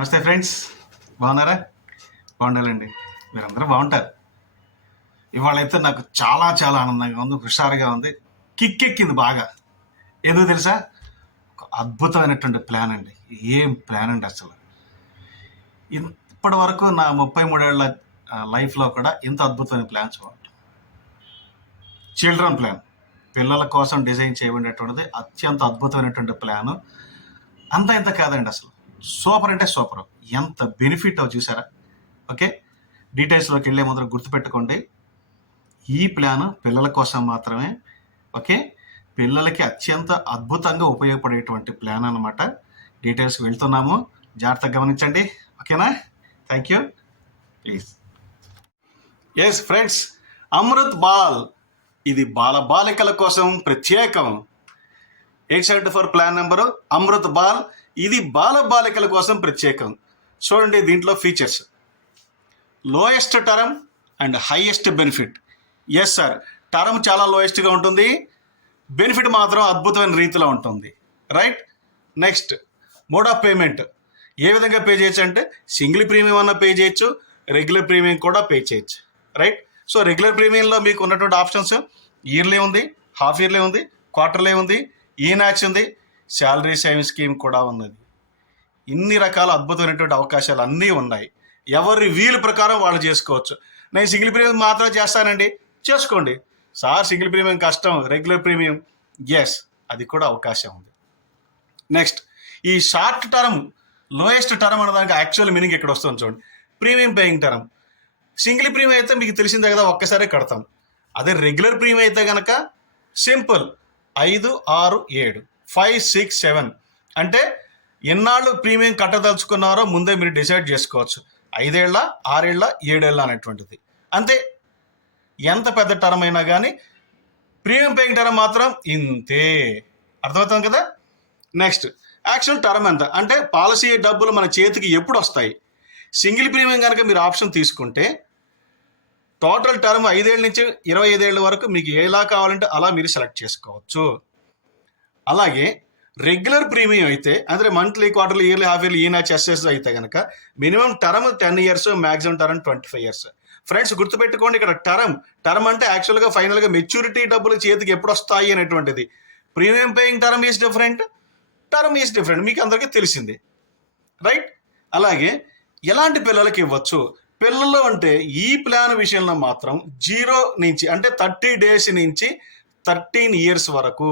నమస్తే ఫ్రెండ్స్, బాగున్నారా? బాగుండాలండి. మీరందరూ బాగుంటారు. ఇవాళ అయితే నాకు చాలా చాలా ఆనందంగా ఉంది, హుషారుగా ఉంది, కిక్కెక్కింది బాగా. ఎందుకు తెలుసా? ఒక అద్భుతమైనటువంటి ప్లాన్ అండి. ఏం ప్లాన్ అండి అసలు! ఇప్పటి వరకు నా 33 ఏళ్ల లైఫ్లో కూడా ఇంత అద్భుతమైన ప్లాన్ చూడండి. చిల్డ్రన్ ప్లాన్, పిల్లల కోసం డిజైన్ చేయబడినటువంటిది అత్యంత అద్భుతమైనటువంటి ప్లాను. అంత ఇంత కాదండి అసలు. సూపర్ అంటే సూపర్. ఎంత బెనిఫిట్ చూసారా? ఓకే, డీటెయిల్స్లోకి వెళ్ళే ముందర గుర్తుపెట్టుకోండి, ఈ ప్లాన్ పిల్లల కోసం మాత్రమే. ఓకే, పిల్లలకి అత్యంత అద్భుతంగా ఉపయోగపడేటువంటి ప్లాన్ అనమాట. డీటెయిల్స్కి వెళ్తున్నాము, జాగ్రత్తగా గమనించండి. ఓకేనా? Thank you. Please. Yes friends, Amrit Bal ఇది బాలబాలికల కోసం ప్రత్యేకం. 874 ప్లాన్ నెంబరు అమృత్ బాల్. ఇది బాలబాలికల కోసం ప్రత్యేకం. చూడండి దీంట్లో features: lowest term and highest benefit. Yes sir, term చాలా లోయెస్ట్గా ఉంటుంది, బెనిఫిట్ మాత్రం అద్భుతమైన రీతిలో ఉంటుంది. Right. Next, mode of payment. ఏ విధంగా పే చేయొచ్చు అంటే సింగిల్ ప్రీమియం అన్న పే చేయొచ్చు, రెగ్యులర్ ప్రీమియం కూడా పే చేయొచ్చు. రైట్. సో రెగ్యులర్ ప్రీమియంలో మీకు ఉన్నటువంటి ఆప్షన్స్ ఇయర్లీ ఉంది, హాఫ్ ఇయర్లీ ఉంది, క్వార్టర్లీ ఉంది, ఈనాక్స్ ఉంది, శాలరీ సేవింగ్ స్కీమ్ కూడా ఉన్నది. ఇన్ని రకాల అద్భుతమైనటువంటి అవకాశాలు అన్నీ ఉన్నాయి. ఎవరి వీలు ప్రకారం వాళ్ళు చేసుకోవచ్చు. నేను సింగిల్ ప్రీమియం మాత్రం చేస్తానండి, చేసుకోండి. సార్ సింగిల్ ప్రీమియం కష్టం, రెగ్యులర్ ప్రీమియం, ఎస్ అది కూడా అవకాశం ఉంది. నెక్స్ట్, ఈ షార్ట్ టర్మ్ లోయెస్ట్ టర్మ్ అనడానికి యాక్చువల్ మీనింగ్ ఇక్కడ వస్తుంది చూడండి. Premium paying term. Single premium అయితే మీకు తెలిసిందే కదా, ఒక్కసారే కడతాం. అదే రెగ్యులర్ ప్రీమియం అయితే కనుక సింపుల్ 5, 6, 7, 5, 6, 7 అంటే ఎన్నాళ్ళు ప్రీమియం కట్టదలుచుకున్నారో ముందే మీరు డిసైడ్ చేసుకోవచ్చు. 5 ఏళ్ళ, 6 ఏళ్ళ, 7 ఏళ్ళ అనేటువంటిది. అంతే. ఎంత పెద్ద టర్మ్ అయినా కానీ ప్రీమియం పేయింగ్ టర్మ్ మాత్రం ఇంతే. అర్థమవుతుంది కదా? నెక్స్ట్, యాక్చువల్ టర్మ్ ఎంత అంటే పాలసీ డబ్బులు మన చేతికి ఎప్పుడు వస్తాయి. సింగిల్ ప్రీమియం కనుక మీరు ఆప్షన్ తీసుకుంటే టోటల్ టర్మ్ 5 ఏళ్ళ నుంచి 25 ఏళ్ళ వరకు మీకు ఎలా కావాలంటే అలా మీరు సెలెక్ట్ చేసుకోవచ్చు. అలాగే రెగ్యులర్ ప్రీమియం అయితే అంటే monthly, quarterly, yearly, half yearly, ఈనాచ్, ఎస్ఎస్ అయితే కనుక minimum term 10 years, maximum term 25 years. Friends గుర్తుపెట్టుకోండి, ఇక్కడ టర్మ్ అంటే యాక్చువల్గా ఫైనల్గా మెచ్యూరిటీ డబ్బులు చేతికి ఎప్పుడు వస్తాయి అనేటువంటిది. Premium paying term is different, term is different, మీకు అందరికీ తెలిసింది. రైట్. అలాగే ఎలాంటి పిల్లలకి ఇవ్వచ్చు? పిల్లలు అంటే ఈ ప్లాన్ విషయంలో మాత్రం 0 నుంచి అంటే 30 డేస్ నుంచి 13 ఇయర్స్ వరకు,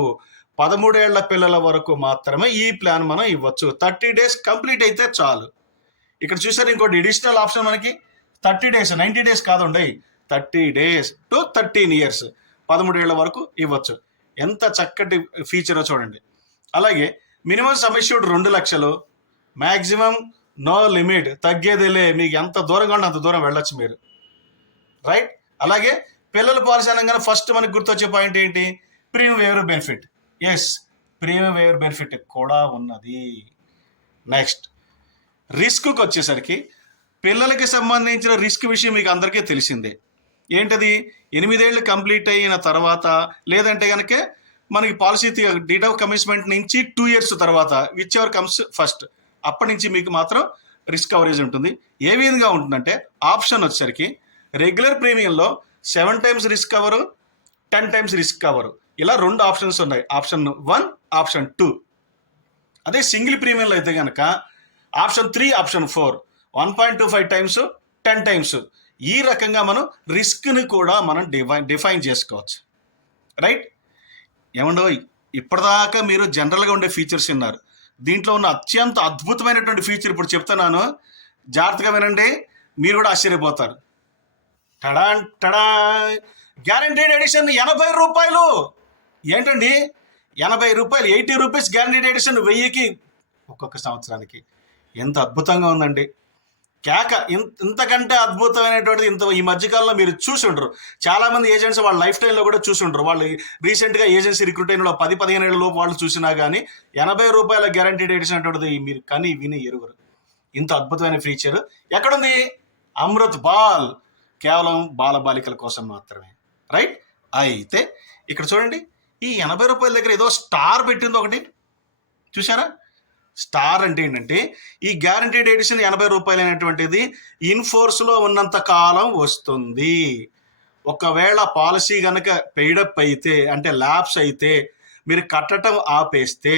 13 ఏళ్ల పిల్లల వరకు మాత్రమే ఈ ప్లాన్ మనం ఇవ్వచ్చు. 30 డేస్ కంప్లీట్ అయితే చాలు. ఇక్కడ చూసారు ఇంకోటి అడిషనల్ ఆప్షన్ మనకి 30 డేస్, 90 డేస్ కాదండి, 30 డేస్ టు 13 ఇయర్స్, 13 ఏళ్ల వరకు ఇవ్వచ్చు. ఎంత చక్కటి ఫీచరో చూడండి. అలాగే మినిమం సమ్ అష్యూర్డ్ 2 లక్షలు, మ్యాక్సిమం నో లిమిట్, తగ్గేదేలే, మీకు ఎంత దూరంగా ఉంటే అంత దూరం వెళ్ళొచ్చు మీరు. రైట్. అలాగే పిల్లల పాలసీ అనగానే ఫస్ట్ మనకు గుర్తొచ్చే పాయింట్ ఏంటి? Premium waiver benefit. Yes, premium waiver benefit కూడా ఉన్నది. నెక్స్ట్, రిస్క్కి వచ్చేసరికి పిల్లలకి సంబంధించిన రిస్క్ విషయం మీకు అందరికీ తెలిసిందే. ఏంటది? 8 ఏళ్ళు కంప్లీట్ అయిన తర్వాత, లేదంటే కనుక మనకి పాలసీ డేట్ ఆఫ్ కమిట్మెంట్ నుంచి 2 ఇయర్స్ తర్వాత, విచ్ ఎవర్ కమ్స్ ఫస్ట్, అప్పటి నుంచి మీకు మాత్రం రిస్క్ కవరేజ్ ఉంటుంది. ఏ విధంగా ఉంటుందంటే ఆప్షన్ వచ్చేసరికి రెగ్యులర్ ప్రీమియంలో 7 times risk cover, 10 times risk cover, ఇలా 2 ఆప్షన్స్ ఉన్నాయి. Option 1, option 2. అదే సింగిల్ ప్రీమియంలో అయితే కనుక ఆప్షన్ 3, ఆప్షన్ 4, 1.25 టైమ్స్, 10 టైమ్స్. ఈ రకంగా మనం రిస్క్ని కూడా మనం డిఫైన్ చేసుకోవచ్చు. రైట్. ఏమండో ఇప్పటిదాకా మీరు జనరల్గా ఉండే ఫీచర్స్ విన్నారు. దీంట్లో ఉన్న అత్యంత అద్భుతమైనటువంటి ఫీచర్ ఇప్పుడు చెప్తున్నాను, జాగ్రత్తగా వినండి, మీరు కూడా ఆశ్చర్యపోతారు. టడా టడా, గ్యారంటీడ్ ఎడిషన్ 80 రూపాయలు. ఏంటండి 80 రూపాయలు? 80 రూపీస్ గ్యారంటీడ్ ఎడిషన్, 1000కి ఒక్కొక్క సంవత్సరానికి. ఎంత అద్భుతంగా ఉందండి. కేక. ఇంతకంటే అద్భుతమైనటువంటిది ఈ మధ్యకాలంలో మీరు చూసి ఉండరు. చాలామంది ఏజెంట్స్ వాళ్ళ లైఫ్ టైంలో కూడా చూసి ఉండరు. వాళ్ళు రీసెంట్గా ఏజెన్సీ రిక్రూట్ అయిన 10-15 ఏళ్ళ లోపు వాళ్ళు చూసినా కానీ 80 రూపాయల గ్యారంటీడ్ ఎడిషన్ అటువంటిది మీరు కానీ విని ఎరుగరు. ఇంత అద్భుతమైన ఫీచర్ ఎక్కడుంది? అమృత్ బాల్ కేవలం బాలబాలికల కోసం మాత్రమే. రైట్. అయితే ఇక్కడ చూడండి, ఈ 80 రూపాయల దగ్గర ఏదో స్టార్ పెట్టింది ఒకటి, చూసారా? స్టార్ అంటే ఏంటంటే ఈ గ్యారంటీడ్ ఎడిషన్ 80 రూపాయలు అనేటువంటిది ఇన్ఫోర్స్లో ఉన్నంత కాలం వస్తుంది. ఒకవేళ పాలసీ కనుక పెయిడప్ అయితే అంటే ల్యాబ్స్ అయితే మీరు కట్టడం ఆపేస్తే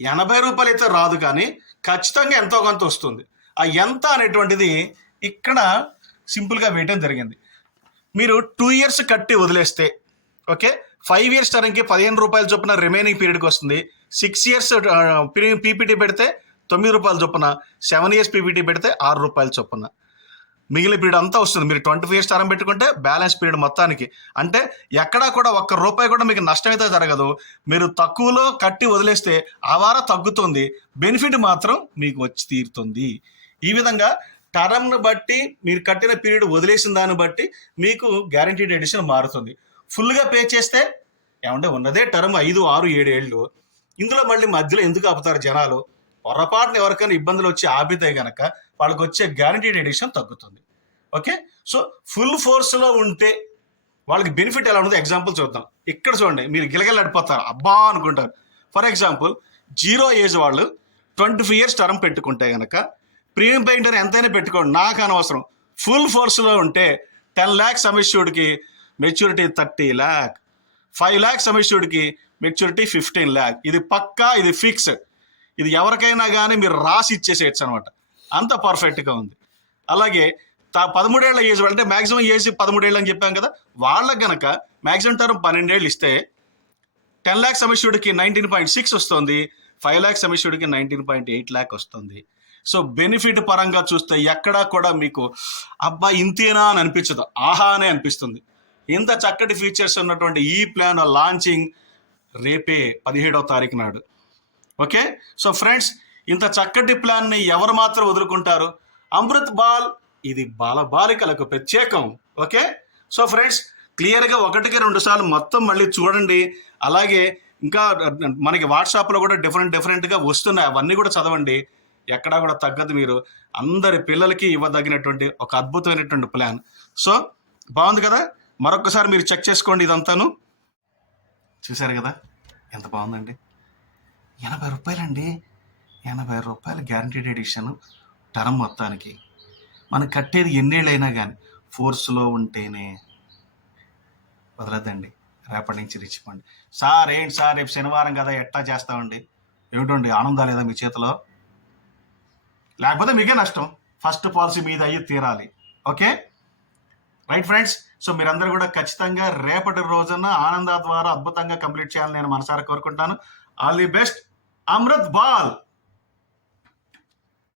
80 రూపాయలు అయితే రాదు, కానీ ఖచ్చితంగా ఎంతో కొంత వస్తుంది. ఆ ఎంత అనేటువంటిది ఇక్కడ సింపుల్గా వేయటం జరిగింది. మీరు 2 ఇయర్స్ కట్టి వదిలేస్తే ఓకే, 5 ఇయర్స్ టర్మ్కి 15 రూపాయల చొప్పున రిమైనింగ్ పీరియడ్కి వస్తుంది. 6 ఇయర్స్ పీపీటీ పెడితే 9 రూపాయల చొప్పున, 7 ఇయర్స్ పీపీటీ పెడితే 6 రూపాయల చొప్పున మిగిలిన పీరియడ్ అంతా వస్తుంది. మీరు 25 ఇయర్స్ టర్మ్ పెట్టుకుంటే బ్యాలెన్స్ పీరియడ్ మొత్తానికి అంటే ఎక్కడా కూడా ₹1 కూడా మీకు నష్టం అయితే జరగదు. మీరు తక్కువలో కట్టి వదిలేస్తే ఆ వారం తగ్గుతుంది, బెనిఫిట్ మాత్రం మీకు వచ్చి తీరుతుంది. ఈ విధంగా టర్మ్ను బట్టి మీరు కట్టిన పీరియడ్ వదిలేసిన దాన్ని బట్టి మీకు గ్యారంటీడ్ ఎడిషన్ మారుతుంది. ఫుల్గా పే చేస్తే ఏమంటే ఉన్నదే టర్మ్ 5, 6, 7 ఏళ్ళు, ఇందులో మళ్ళీ మధ్యలో ఎందుకు ఆపుతారు జనాలు? పొరపాటున ఎవరికైనా ఇబ్బందులు వచ్చి ఆపితే కనుక వాళ్ళకి వచ్చే గ్యారంటీడ్ ఎడిషన్ తగ్గుతుంది. ఓకే, సో ఫుల్ ఫోర్స్లో ఉంటే వాళ్ళకి బెనిఫిట్ ఎలా ఉంటుందో ఎగ్జాంపుల్ చూద్దాం. ఇక్కడ చూడండి, మీరు గిలగలడిపోతారు, అబ్బా అనుకుంటారు. ఫర్ ఎగ్జాంపుల్ 0 ఏజ్ వాళ్ళు 25 ఇయర్స్ టర్మ్ పెట్టుకుంటే కనుక ప్రీమియం పెయింటర్ ఎంతైనా పెట్టుకోండి, నాకు అనవసరం. ఫుల్ ఫోర్స్లో ఉంటే 10 lakhs సమ్ ఇష్యూడ్కి మెచ్యూరిటీ 30 lakh, 5 lakhs సమ్ ఇష్యూడ్కి మెచ్యూరిటీ 15 lakh. ఇది పక్కా, ఇది ఫిక్స్. ఇది ఎవరికైనా కానీ మీరు రాసి ఇచ్చేసేయచ్చు అనమాట, అంత పర్ఫెక్ట్గా ఉంది. అలాగే 13 ఏళ్ల ఏజ్ అంటే మ్యాక్సిమం ఏజ్ 13 ఏళ్ళు అని చెప్పాం కదా, వాళ్ళకి గనక మ్యాక్సిమం టర్మ్ 12 ఏళ్ళు ఇస్తే 10 lakhs సమ్ ఇష్యూడ్కి 19.6 వస్తుంది, 5 lakhs సమ్ ఇష్యూడ్కి 19.8 lakh వస్తుంది. సో బెనిఫిట్ పరంగా చూస్తే ఎక్కడా కూడా మీకు అబ్బా ఇంతేనా అని అనిపించదు, ఆహా అనే అనిపిస్తుంది. ఇంత చక్కటి ఫీచర్స్ ఉన్నటువంటి ఈ ప్లాన్ లాంచింగ్ రేపే 17వ తారీఖు నాడు. ఓకే, సో ఫ్రెండ్స్, ఇంత చక్కటి ప్లాన్ని ఎవరు మాత్రం వదులుకుంటారు? అమృత్ బాల్ ఇది బాలబాలికలకు ప్రత్యేకం. ఓకే, సో ఫ్రెండ్స్, క్లియర్గా 1కి 2 సార్లు మొత్తం మళ్ళీ చూడండి. అలాగే ఇంకా మనకి వాట్సాప్లో కూడా డిఫరెంట్గా వస్తున్నాయి, అవన్నీ కూడా చదవండి. ఎక్కడా కూడా తగ్గదు. మీరు అందరి పిల్లలకి ఇవ్వదగినటువంటి ఒక అద్భుతమైనటువంటి ప్లాన్. సో బాగుంది కదా, మరొకసారి మీరు చెక్ చేసుకోండి. ఇదంతాను చూశారు కదా, ఎంత బాగుందండి. 80 రూపాయలండి, 80 రూపాయలు గ్యారంటీడ్ ఎడిషన్ టర్మ్ మొత్తానికి. మనం కట్టేది ఎన్నేళ్ళైనా కానీ ఫోర్స్లో ఉంటేనే. వదలద్దండి, రేపటి నుంచి రిచ్చిపోండి. సార్ ఏంటి సార్ రేపు శనివారం కదా ఎట్టా చేస్తామండి? ఏమిటండి ఆనందా లేదా మీ చేతిలో? లేకపోతే మీకే నష్టం. ఫస్ట్ పాలసీ మీద అయ్యి తీరాలి. ఓకే రైట్ ఫ్రెండ్స్, సో మీరందరూ కూడా ఖచ్చితంగా రేపటి రోజున ఆనంద ద్వారా అద్భుతంగా కంప్లీట్ చేయాలని నేను మనసారా కోరుకుంటాను. All the best. Amrit ball.